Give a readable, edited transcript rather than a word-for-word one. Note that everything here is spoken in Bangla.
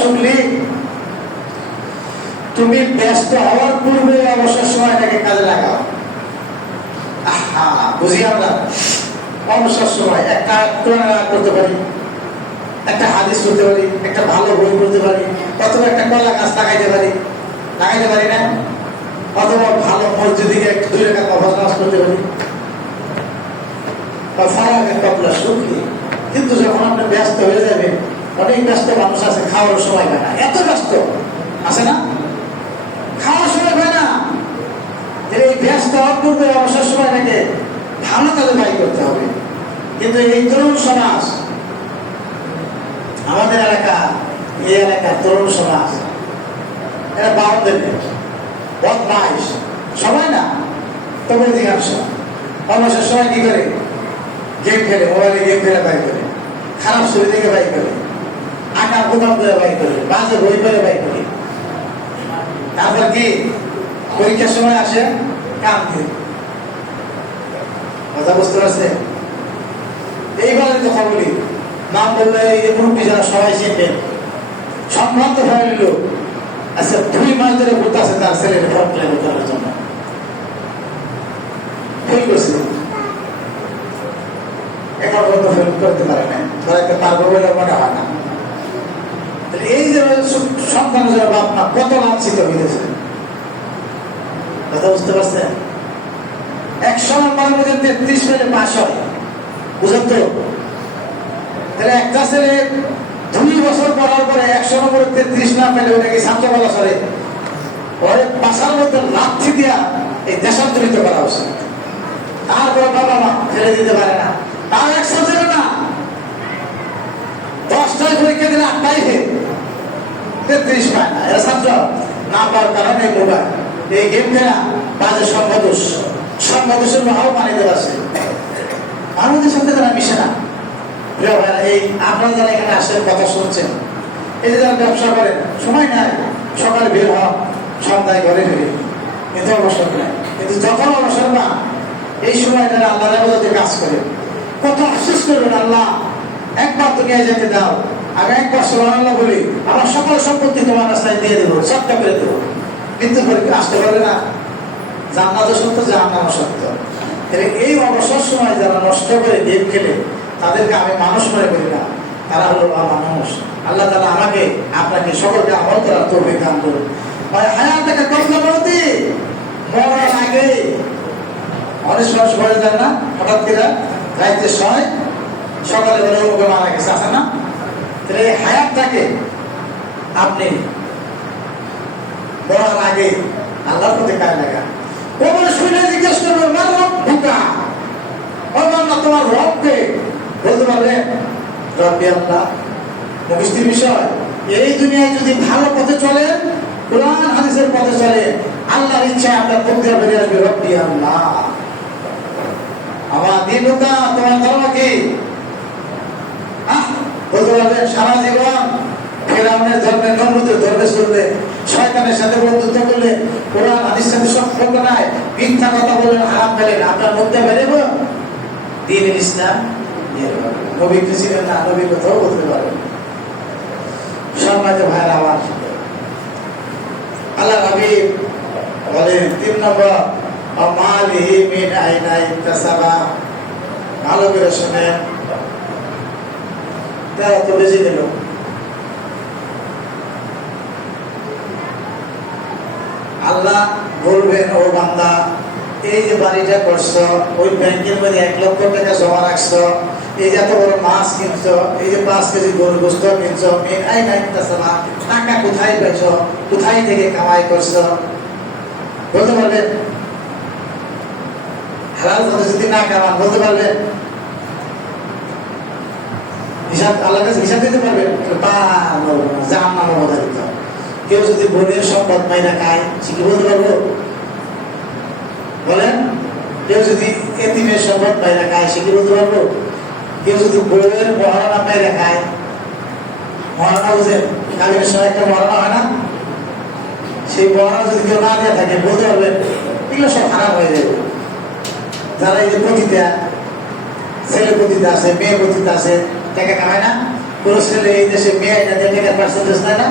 শুনলি তুমি ব্যস্ত হওয়ার পূর্বে অবসর সময়টাকে কাজে লাগাও। বুঝি আমরা অবসর সময় একটা কোরআন করতে পারি, একটা হাদিস করতে পারি, একটা ভালো বই পড়তে পারি, অথবা একটা কলা গাছ লাগাইতে পারি না, অথবা ভালো মসজিদে একটু 2 রাকাত নফল নামাজ করতে পারি, বা ফারাগ একটা আপনার সুখী। কিন্তু যখন আপনি ব্যস্ত হয়ে যাবেন, অনেক ব্যস্ত মানুষ আছে, খাওয়ার সময় পায় না, এত ব্যস্ত আছে না, খাওয়ার সময় পায় না। এই ব্যস্ত হওয়ার পূর্বে অবসর সময়টাকে ভালো কাজে ব্যয় করতে হবে। কিন্তু এই তরুণ সমাজ, আমাদের এলাকা, এই এলাকার তরুণ সমাজ, এরা বাউন্ডের বদমাইশ সবাই না, তবে অধিকাংশ অবসর সময় কি করে? গেম খেলে, মোবাইলে গেম খেলে ব্যয় করে, খারাপ ছবি থেকে ব্যয় করে, আঁকা বোতাম করে ব্যয় করে, বাজে বই করে ব্যয় করে। তারপর কি পরীক্ষার সময় আসে কাঁদতে। কথা বুঝতে পারছে? এইবারে কথা বলি, নাম বললে এই যে মুরব্বী যারা সবাই চিনবেন, সম্ভ্রান্ত ফ্যামিলির লোক। আচ্ছা, 2 মাস ধরে ঘুরতে আছে তার ছেলের ফর্ম ফিল করার জন্য, ফেল করছিল, এখন পর্যন্ত ফেল করতে পারে না, ধরাইতে পারবো বলে মনে হয় না। এই যে সন্তানের জন্য বাপ মা কত লাঞ্ছিত হয়েছে, কথা বুঝতে পারছেন? 100 নম্বরের মধ্যে 33 পেলে পাস হয়, বুঝেন তো? তাহলে একটা ছেলে 2 বছর পড়ার পরে 100 নম্বরে 33 না পেলে ওটাকে ছাত্রবেলা সরে ওরে বাসার মধ্যে লাথি দিয়া এই দেশান্তরিত করা উচিত। তারপরে বাবা মা ফেলে দিতে পারে না, তার 100 ছিল না, 10টায় পরীক্ষা দিলে 8টায় ফেল, 33 পায় না। এরা ছাত্র না পাওয়ার কারণে মোবাইল, এই গেম খেলা, বাজে সংবাদোষের মহাও পানিতে আছে, আমাদের সাথে তারা মিশে না। এই আপনারা যারা এখানে আসেন, কথা শুনছেন, এই যে যারা ব্যবসা করেন, সময় নাই, সকালে বের হওয়া, সন্ধ্যায় ঘরে ফিরে, কিন্তু অবসর নাই। কিন্তু যখন অবসর না, এই সময় তারা আল্লাহর ইবাদতে কাজ করে। কত আফসোস করবেন, আল্লাহ একবার দুনিয়ায় যেতে দাও, আগে একবার সুবহানাল্লাহ বলি, আমার সকল সম্পত্তি তোমার রাস্তায় দিয়ে দেবো, সবটা করে দেবো। মৃত্যুর পরে আসতে পারবে না। জান্নাতও সত্য, জাহান্নামও সত্য। এই অবসর সময় যারা নষ্ট করে গেম খেলে, তাদেরকে আমি মানুষ মনে করি না, তারা হলো মানুষ। আল্লাহ তাআলা আমাকে আপনাকে সকলকে আমল করার তৌফিক দান করুন। হায়াতটাকে কষ্ট করতে মরার আগে অনেক মানুষ বলে যায় না, হঠাৎ করে রাইতে শয়, সকালে বলে ওকে মারা গেছে, আছে না? তাহলে এই হায়াতটাকে আপনি মরার আগে আল্লাহর প্রতি কাজ লাগা। ওগুলো শুনে জিজ্ঞেস করবে, ঢুকা তোমার রবকে বলতে পারলেন? রব্বি আল্লাহ, মুখস্থির বিষয়। এই দুনিয়ায় যদি ভালো পথে চলে, কোরআন হাদিসের পথে চলে, আল্লাহর ইচ্ছায় আপনার তকদীর বেরিয়ে আসবে, রব্বি আল্লাহ। আমার দিনুকা, তোমার ধর্ম কি? বলতে পারবেন? সারা জীবন ফেরাউনের ধর্মে, নমরুদের ধর্মে চললে, শয়তানের সাথে বন্ধুত্ব করলে, কোরআন হাদিসের সাথে সম্পর্ক নাই, মিথ্যা কথা বললেন, হারাম পেলেন, আপনার মধ্যে বেরোব দ্বীনুল ইসলাম। নবী ছিলেন না, নবীর কথাও বলতে পারেন। সম্মানিত ভাইয়েরা আমার, আল্লাহ নবী বলেন 3 নম্বর, মালিহি মিন আইনা ইকতাসাবা। ভালো করে শুনেন, তারা তো বেশি দিল। আল্লাহ বলবেন, ও বান্দা, এই যে বাড়িটা করছো, ওই ব্যাংকের মধ্যে 1 লক্ষ টাকা জমা রাখছো, এই যে এত বড় মাছ কিনছো, এই যে 5 কেজি গরুর গোশত কিনছো, টাকা কোথায় পেয়েছো, কোথায় থেকে কামাই করছো? বলতে পারবেন? হালাল পথে যদি না কামান, বলতে পারবেন? হিসাব আল্লাহর কাছে হিসাব দিতে পারবেন? জাহান্নামে অবধারিত। কেউ যদি বোনের সম্পদ মাইনা খায়, সে কি বলতে পারবো? বলেন? কেউ যদি এতিমের সম্পদ মাইনা খায়, সে কি বলতে পারবো? কেউ যদি বউয়ের মহারণা মাইনা খায়, মহারণা বুঝেন, কাজের সময় একটা মহারণা হয় না, সেই মহারণা যদি কেউ না দিয়ে থাকে, বলতে পারবেন? এগুলো সব খারাপ হয়ে যাবে। যারা এই যে পতিতা, ছেলে পতিতা আছে, মেয়ে পতিতা আছে, টাকা কামায় না, কোনো ছেলে এই দেশে মেয়ে আইনা দিয়ে টাকার পার্সেন্টেজ নেয় না।